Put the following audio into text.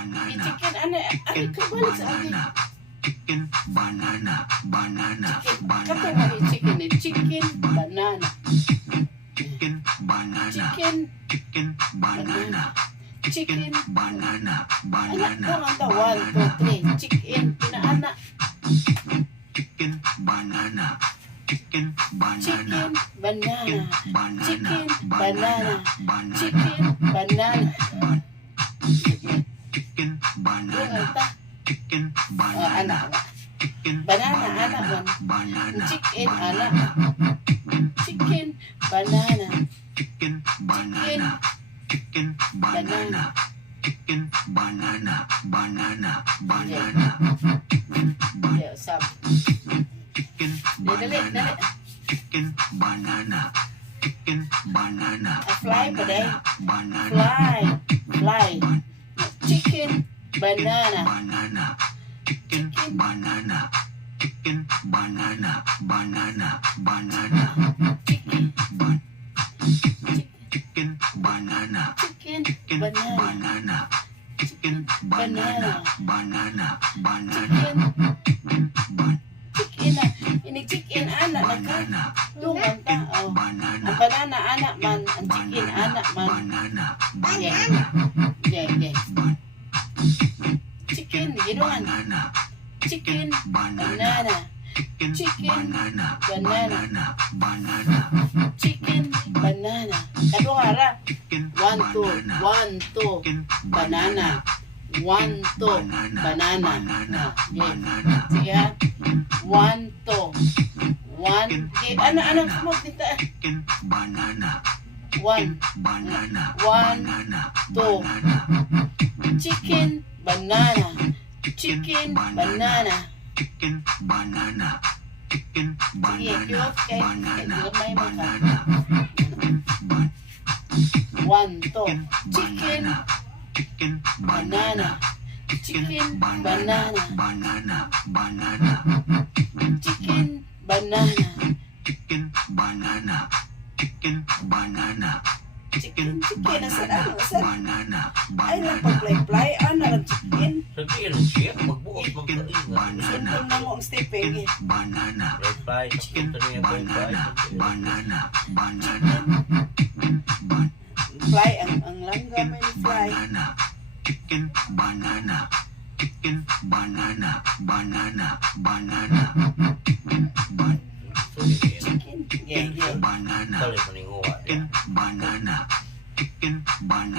Chicken, ano kabalik sa akin. Chicken, banana, banana, Kata banana, nga chicken eh. Chicken, banana. chicken, banana, Chicken, chicken, banana, chicken. banana, Anak banana, ko nga ito. 1, 2, 3. Chicken, pinaanak. chicken, banana, chicken, banana, Chicken, banana. banana, Chicken, banana, banana. banana, Chicken, banana. chicken, Yung banana, ata. chicken, Oh, banana, anak nga. chicken, Banana, anak man. banana, Chicken, anak. banana, Chicken, banana. chicken, banana, chicken, banana, chicken, banana, banana, banana, Yeah, sab. chicken, Dali, banana, dali. chicken, banana, chicken, banana, Fly pa day. banana, Fly. Fly. Chicken, banana. banana, chicken, banana, chicken, banana, banana, banana, Chicken, chicken, banana, chicken, chicken, banana. banana, chicken, Banana. banana, banana, Chicken, banana, chicken na. Ini chicken anak na ka. banana, Tungan ka. Oh. banana, Ang banana anak man. Ang chicken anak man. banana, Yeah. banana, Yeah, yeah. Chicken, ginoan. banana, Chicken, banana, banana. chicken, Chicken, banana, banana. banana, Chicken, banana. Kaduhara. chicken, 1, 2. banana, 1, 2. chicken, Banana. 1, 2. Banana. banana, Yeah. banana, Sige ha. 1, 2. 1. Ano mo dito? chicken, banana, 1. banana, One, banana, two. banana, Chicken, banana. Chicken, banana. chicken, banana, chicken, Sige, banana, cute kay banana, gamay mo ka. banana, 1, 2. chicken, Chicken, chicken, banana. Chicken, banana. banana, banana, Chicken, banana. chicken, banana, chicken, banana, Chicken, chicken. Nasa ano? banana, Ay, banana, napag-play-play. Ano lang chicken? Sabihin ng chef, magbuot chicken, magkain. banana, Sundong na mo ang stepping. chicken, banana, Red pie, chicken, chicken, banana, banana, banana, Fly, ang langga may ni fly. banana, chicken, banana, chicken, banana, banana, banana, Chicken. Yeah, yeah. banana, Kali mo ni Huwa. chicken, banana, chicken, banana.